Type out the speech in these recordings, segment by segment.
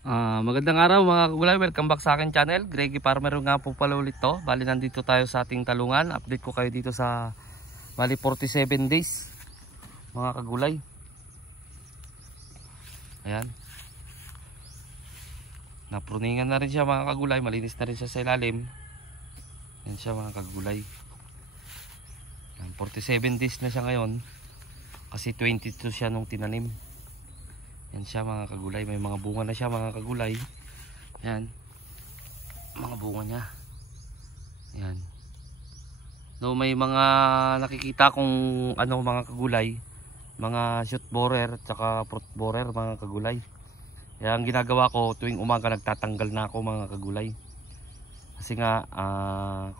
Magandang araw mga kagulay, welcome back sa akin channel. Greggy Farmer nga po pala ulit to. Bali nandito tayo sa ating talungan. Update ko kayo dito sa bali 47 days mga kagulay. Ayan. Napruningan na rin siya mga kagulay. Malinis na rin siya sa ilalim. Ayan siya mga kagulay. Ayan, 47 days na siya ngayon. Kasi 22 siya nung tinanim. Yan siya mga kagulay, may mga bunga na siya mga kagulay. Yan, mga bunga niya. Yan. No, may mga nakikita kong ano mga kagulay, mga shoot borer at saka fruit borer mga kagulay. Kaya ang ginagawa ko tuwing umaga nagtatanggal na ako mga kagulay. Kasi nga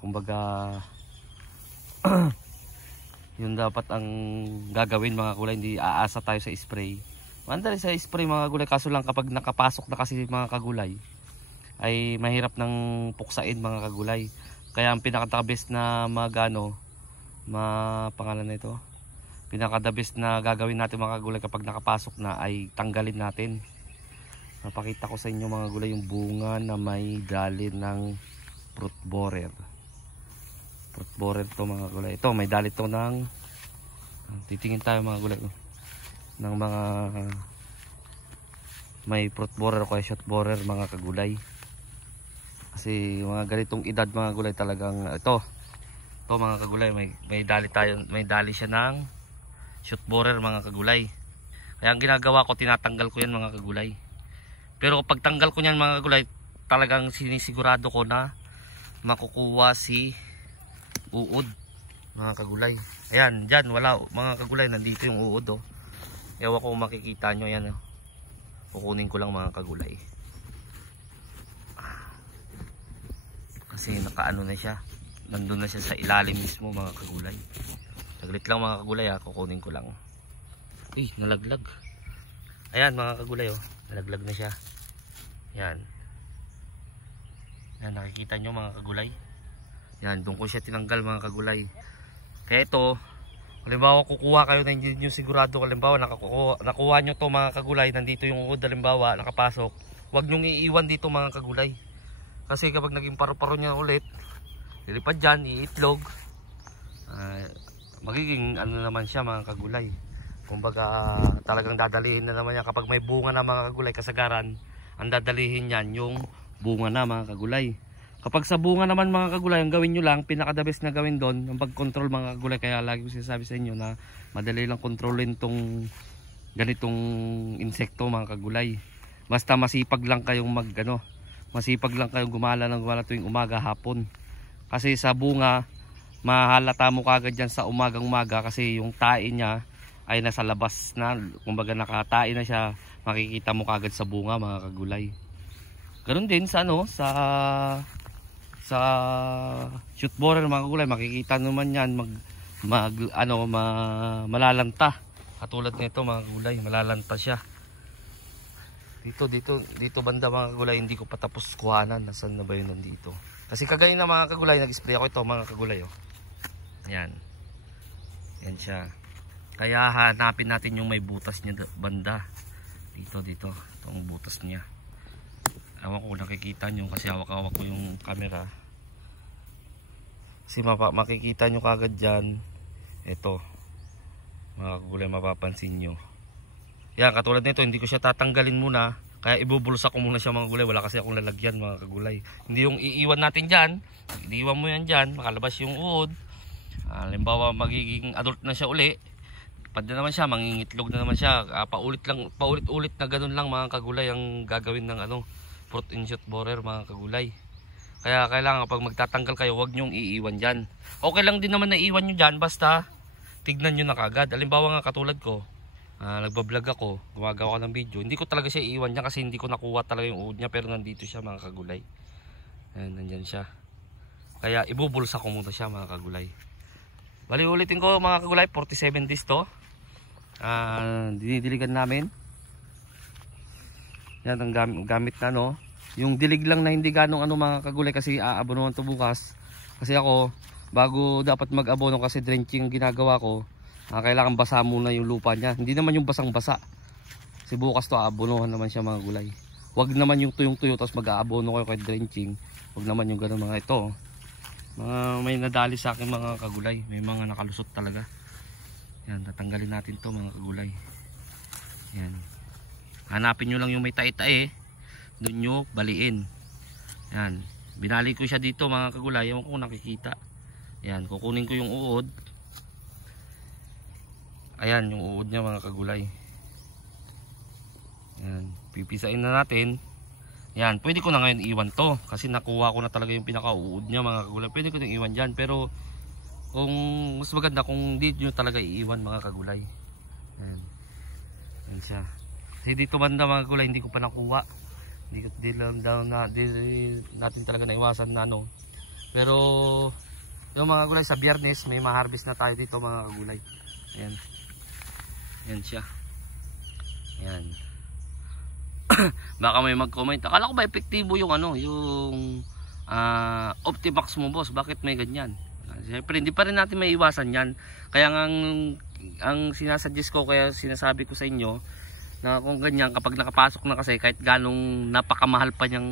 kumbaga yun dapat ang gagawin mga kagulay, hindi aasa tayo sa spray. Mandali sa spray mga kagulay, kaso lang kapag nakapasok na kasi mga kagulay ay mahirap ng puksain mga kagulay. Kaya ang pinaka-the best na pangalan na ito, pinaka-the best na gagawin natin mga kagulay kapag nakapasok na ay tanggalin natin. Napakita ko sa inyo mga kagulay yung bunga na may dali ng fruit borer. Fruit borer to mga kagulay. Ito may dali to ng, titingin tayo mga kagulay ng mga may fruit borer o kaya shot borer mga kagulay. Kasi mga ganitong edad mga kagulay talagang ito mga kagulay may dali tayo, may dali siya ng shot borer mga kagulay. Kaya ang ginagawa ko, tinatanggal ko yan mga kagulay. Pero pag tanggal ko yan mga kagulay, talagang sinisigurado ko na makukuha si uod mga kagulay. Ayan, dyan wala mga kagulay, nandito yung uod oh. Ewan ko kung makikita nyo yan. Kukunin ko lang mga kagulay. Kasi nakaano na siya. Nandun na siya sa ilalim mismo mga kagulay. Saglit lang mga kagulay kukunin ko lang. Uy, nalaglag. Ayan mga kagulay oh. Nalaglag na siya. Yan. Yan, nakikita nyo mga kagulay. Yan, doon ko siya tinanggal mga kagulay. Kaya ito, halimbawa kukuha kayo na hindi nyo sigurado, halimbawa nakuha nyo to mga kagulay, nandito yung uod halimbawa nakapasok, huwag nyo iiwan dito mga kagulay. Kasi kapag naging paro-paro nya ulit, lilipad dyan, iitlog, magiging ano naman siya mga kagulay. Kumbaga talagang dadalihin na naman yan kapag may bunga na mga kagulay. Kasagaran ang dadalihin yan yung bunga na mga kagulay. Kapag sa bunga naman mga kagulay, ang gawin nyo lang, pinaka-the best na gawin doon, ang pag-control mga kagulay. Kaya lagi ko sinasabi sa inyo na madali lang kontrolin tong ganitong insekto mga kagulay. Basta masipag lang kayong masipag lang kayong gumala tuwing umaga, hapon. Kasi sa bunga, mahalata mo kagad dyan sa umagang-umaga kasi yung tae niya ay nasa labas na, kumbaga nakatae na siya, makikita mo kagad sa bunga mga kagulay. Ganoon din sa sa shoot borer mga kagulay, makikita naman yan malalanta. Katulad nito mga kagulay, malalanta siya. Dito banda mga kagulay, hindi ko patapos kuhanan. Nasaan na ba yun nandito? Kasi kagayon na mga kagulay, nag-spray ako ito mga kagulay oh. Yan. Yan siya. Kaya hanapin natin yung may butas niya banda. Dito. Itong butas niya. Ewan ko nakikita nyo kasi hawak-hawak ko yung camera. Kasi makikita nyo kagad dyan. Ito mga kagulay, mapapansin nyo. Yan, katulad nito, hindi ko siya tatanggalin muna. Kaya ibubulsa ko muna siya mga kagulay. Wala kasi akong lalagyan mga kagulay. Hindi yung iiwan natin dyan. Iiwan mo yan dyan, makalabas yung uod. Halimbawa magiging adult na siya uli, pad na naman siya, mangingitlog na naman siya. Paulit-ulit na ganun lang mga kagulay ang gagawin ng fruit and shoot borer mga kagulay. Kaya kailangan kapag magtatanggal kayo, huwag nyong iiwan dyan. Okay lang din naman na iiwan nyo dyan, basta tignan nyo na kagad. Halimbawa nga katulad ko, nagbablog ako, gumagawa ko ng video, hindi ko talaga siya iiwan dyan kasi hindi ko nakuha talaga yung uod niya, pero nandito siya mga kagulay. Ayan, nandyan siya. Kaya ibubulsa ko muna siya mga kagulay. Bali ulitin ko mga kagulay, 47 days to. Dinidiligan namin. Yan ang gamit na yung dilig lang na hindi ganong mga kagulay kasi aabonohan to bukas. Kasi ako, bago dapat mag-abono kasi drenching ang ginagawa ko, kailangan basa muna yung lupa niya. Hindi naman yung basang-basa. Kasi bukas to aabonohan naman siya mga gulay. Wag naman yung tuyong-tuyo tapos mag-aabono kayo kay drenching. Wag naman yung gano'n mga ito. May nadali sa akin mga kagulay. May mga nakalusot talaga. Yan, tatanggalin natin to mga kagulay. Yan. Hanapin nyo lang yung may tae-tae. Doon nyo baliin. Yan. Binali ko siya dito mga kagulay. Ewan ko kung nakikita. Yan. Kukunin ko yung uod. Ayan yung uod niya mga kagulay. Yan. Pipisain na natin. Yan. Pwede ko na ngayon iwan to. Kasi nakuha ko na talaga yung pinaka-uod niya mga kagulay. Pwede ko na iwan dyan. Pero kung mas maganda kung hindi nyo talaga iiwan mga kagulay. Yan. Yan siya. Kasi dito banda mga kagulay hindi ko pa nakuha. Di natin talaga naiwasan na ano. Pero yung mga kagulay sa Biyernes may ma-harvest na tayo dito mga kagulay. Ayan. Yan siya. Yan. Baka may mag-comment. Akala ko ba epektibo yung ano, yung Optimax mo boss? Bakit may ganyan? Siyempre hindi pa rin natin may iwasan yan. Kaya ang sinasuggest ko, kaya sinasabi ko sa inyo na kung ganyan, kapag nakapasok na kasi kahit ganong napakamahal pa niyang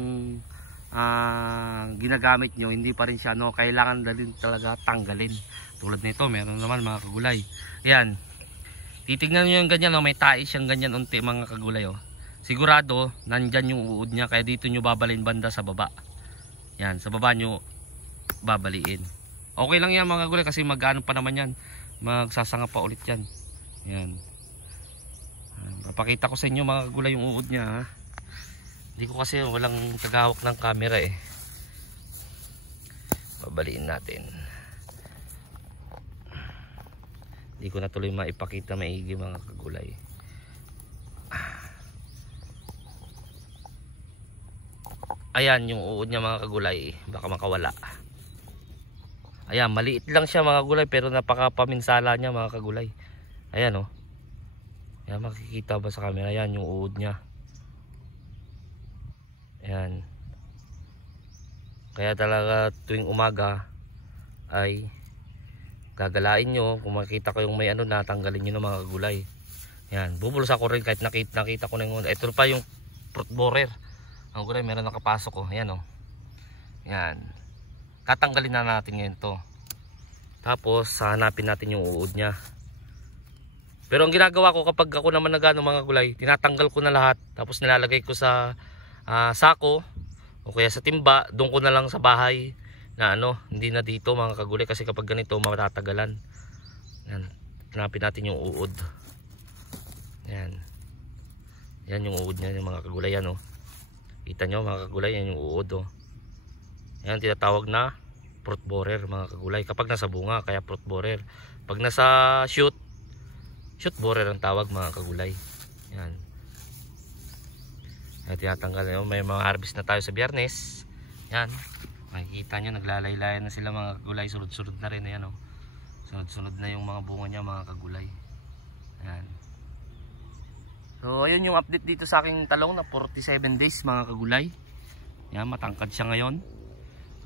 ginagamit nyo, hindi pa rin siya, no? Kailangan na din talaga tanggalin. Tulad nito, meron naman mga kagulay. Ayan. Titignan nyo yung ganyan, no? May tae siyang ganyan unti mga kagulay. Oh. Sigurado, nandyan yung uod niya. Kaya dito nyo babalin banda sa baba. Yan, sa baba nyo babaliin. Okay lang yan mga kagulay kasi mag-ano pa naman yan. Magsasanga pa ulit yan. Yan. Papakita ko sa inyo mga kagulay yung uod niya. Ha? Hindi ko kasi walang tagahawak ng camera eh. Babaliin natin. Hindi ko na tuloy maipakita maigi mga kagulay. Ayan yung uod niya mga kagulay. Baka makawala. Ayan, maliit lang siya mga kagulay pero napakapaminsala niya mga kagulay. Ayan oh. Ayan, makikita ba sa camera? Ayan yung uod niya. Ayan. Kaya talaga tuwing umaga ay gagalain nyo. Kung makikita ko yung may ano na, tanggalin nyo ng mga kagulay. Yan, bubulos ako rin kahit nakita ko na yung ito pa yung fruit borer. Ang gulay meron nakapasok ko. Ayan o. Yan. Tatanggalin na natin ngayon to. Tapos hanapin natin yung uod nya. Pero ang ginagawa ko kapag ako naman nagano mga kagulay, tinatanggal ko na lahat. Tapos nilalagay ko sa sako o kaya sa timba. Doon ko na lang sa bahay na ano, hindi na dito mga kagulay kasi kapag ganito matatagalan. Yan, hanapin natin yung uod. Yan. Yan yung uod niya, yung mga kagulay yan oh. Kita nyo mga kagulay, yan yung uod oh. Yan tinatawag na fruit borer mga kagulay kapag nasa bunga, kaya fruit borer. Pag nasa shoot borer ang tawag mga kagulay. Yan. Yan tinatanggal yun. May mga harvest na tayo sa Biyernes. Yan. Makikita nyo naglalaylayan na sila mga kagulay. Sunod-sunod na rin. Ayan, oh. Sunod-sunod na yung mga bunga niya mga kagulay. Ayan. So ayun yung update dito sa aking talong na 47 days mga kagulay. Ayan, matangkad siya ngayon.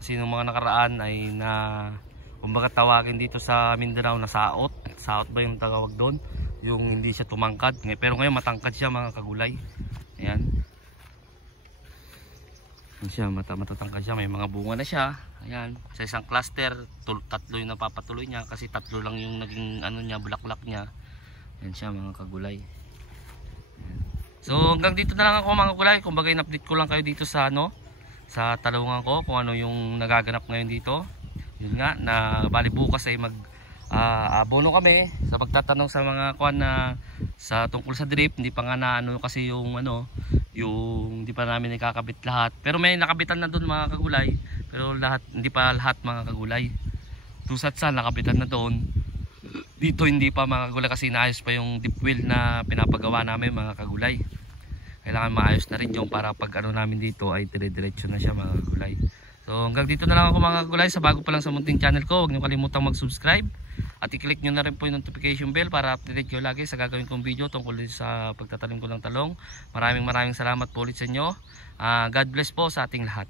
Kasi nung mga nakaraan ay na kumbaga tawagin dito sa Mindanao na saot. Saot ba yung tawag doon? Yung hindi siya tumangkad. Pero ngayon matangkad siya mga kagulay. Ayan. Siya matatangkad siya, may mga bunga na siya. Ayan, sa isang cluster tatlo yung napapatuloy niya kasi tatlo lang yung naging ano niya, bulaklak niya. Ayan siya mga kagulay. Ayan. So hanggang dito na lang ako mga kagulay. Kumbaga in-update ko lang kayo dito sa ano, sa talungan ko kung ano yung nagaganap ngayon dito. Yun nga na bali bukas ay mag abono kami sa pagtatanong sa mga kuan na sa tungkol sa drip. Hindi pa nga na ano kasi yung ano, yung hindi pa namin nakakabit lahat, pero may nakabitan na doon mga kagulay, pero lahat hindi pa lahat mga kagulay. Tusat sa nakabitan na doon, dito hindi pa mga kagulay kasi inaayos pa yung deep well na pinapagawa namin mga kagulay. Kailangan maayos na rin yung para pag ano namin dito ay dire-diretso na siya mga kagulay. So hanggang dito na lang ako mga kagulay. Sa bago pa lang sa munting channel ko, huwag niyo kalimutang mag-subscribe at i-click nyo na rin po yung notification bell para update nyo lagi sa gagawin kong video tungkol sa pagtatanim ko ng talong. Maraming salamat po ulit sa inyo. God bless po sa ating lahat.